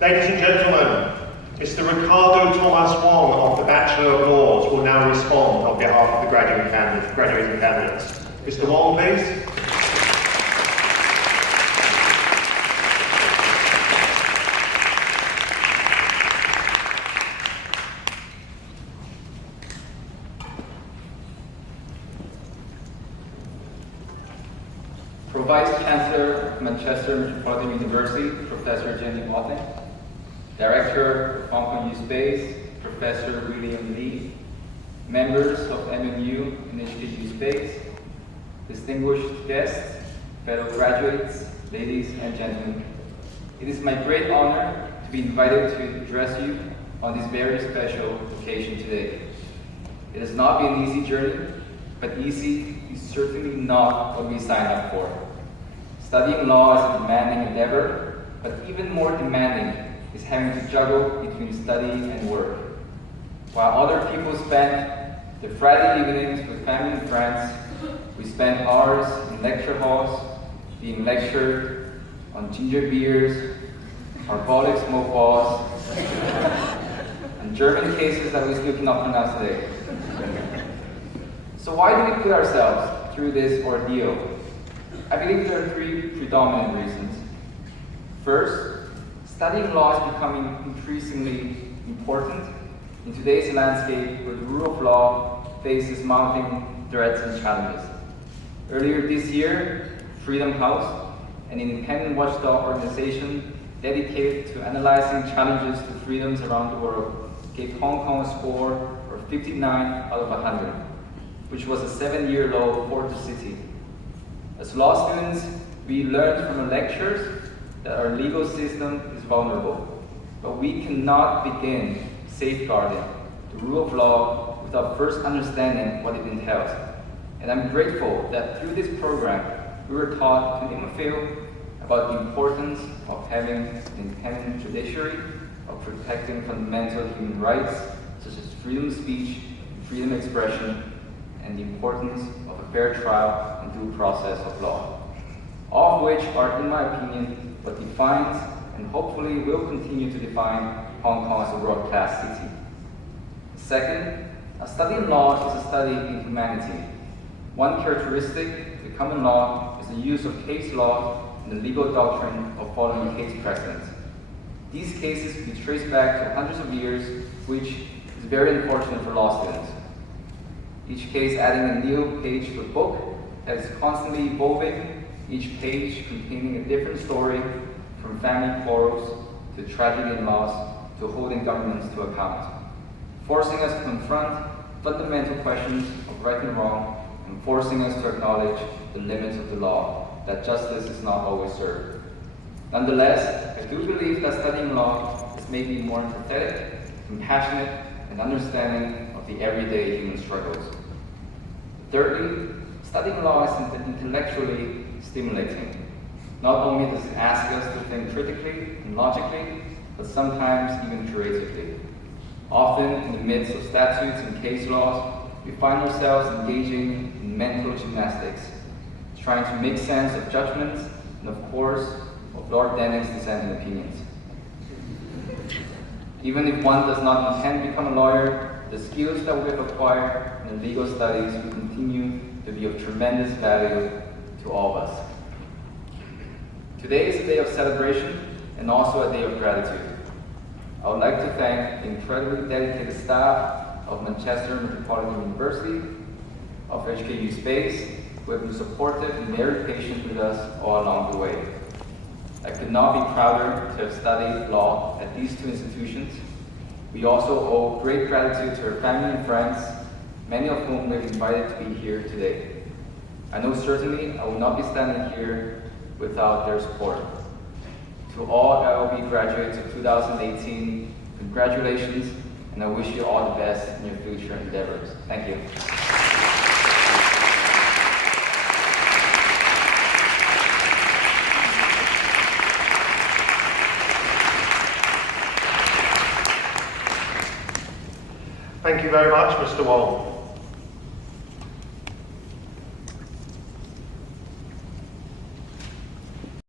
Ladies and gentlemen, Mr. Ricardo Wong of the Bachelor of Laws will now respond on behalf of the graduating candidates. Mr. Wong, please. For Vice Chancellor of Manchester Metropolitan University, Professor Jenny Watling, Director of Hong Kong U Space, Professor William Lee, members of MMU and HKU Space, distinguished guests, fellow graduates, ladies and gentlemen, it is my great honor to be invited to address you on this very special occasion today. It has not been an easy journey, but easy is certainly not what we signed up for. Studying law is a demanding endeavor, but even more demanding is having to juggle between study and work. While other people spend their Friday evenings with family and friends, we spend hours in lecture halls being lectured on ginger beers, arbolic smoke balls, and German cases that we still cannot pronounce today. So why do we put ourselves through this ordeal? I believe there are three predominant reasons. First, studying law is becoming increasingly important in today's landscape where the rule of law faces mounting threats and challenges. Earlier this year, Freedom House, an independent watchdog organization dedicated to analyzing challenges to freedoms around the world, gave Hong Kong a score of 59 out of 100, which was a 7-year low for the city. As law students, we learned from the lectures that our legal system is vulnerable, but we cannot begin safeguarding the rule of law without first understanding what it entails. And I'm grateful that through this program, we were taught to infill about the importance of having an independent judiciary, of protecting fundamental human rights, such as freedom of speech, freedom of expression, and the importance of a fair trial and due process of law. All of which are, in my opinion, what defines and hopefully will continue to define Hong Kong as a world-class city. Second, a study in law is a study in humanity. One characteristic of the common law is the use of case law and the legal doctrine of following case precedents. These cases can be traced back to hundreds of years, which is very unfortunate for law students. Each case adding a new page to a book that is constantly evolving, each page containing a different story, from family quarrels to tragedy and loss to holding governments to account, forcing us to confront fundamental questions of right and wrong and forcing us to acknowledge the limits of the law, that justice is not always served. Nonetheless, I do believe that studying law is maybe more empathetic, compassionate, and understanding of the everyday human struggles. Thirdly, studying law is intellectually stimulating. Not only does it ask us to think critically and logically, but sometimes even creatively. Often, in the midst of statutes and case laws, we find ourselves engaging in mental gymnastics, trying to make sense of judgments and, of course, of Lord Denning's dissenting opinions. Even if one does not intend to become a lawyer, the skills that we have acquired in legal studies will continue to be of tremendous value to all of us. Today is a day of celebration and also a day of gratitude. I would like to thank the incredibly dedicated staff of Manchester Metropolitan University, of HKU Space, who have been supportive and very patient with us all along the way. I could not be prouder to have studied law at these two institutions. We also owe great gratitude to our family and friends, many of whom we've invited to be here today. I know certainly I will not be standing here without their support. To all LLB graduates of 2018, congratulations, and I wish you all the best in your future endeavors. Thank you. Thank you very much, Mr. Wong.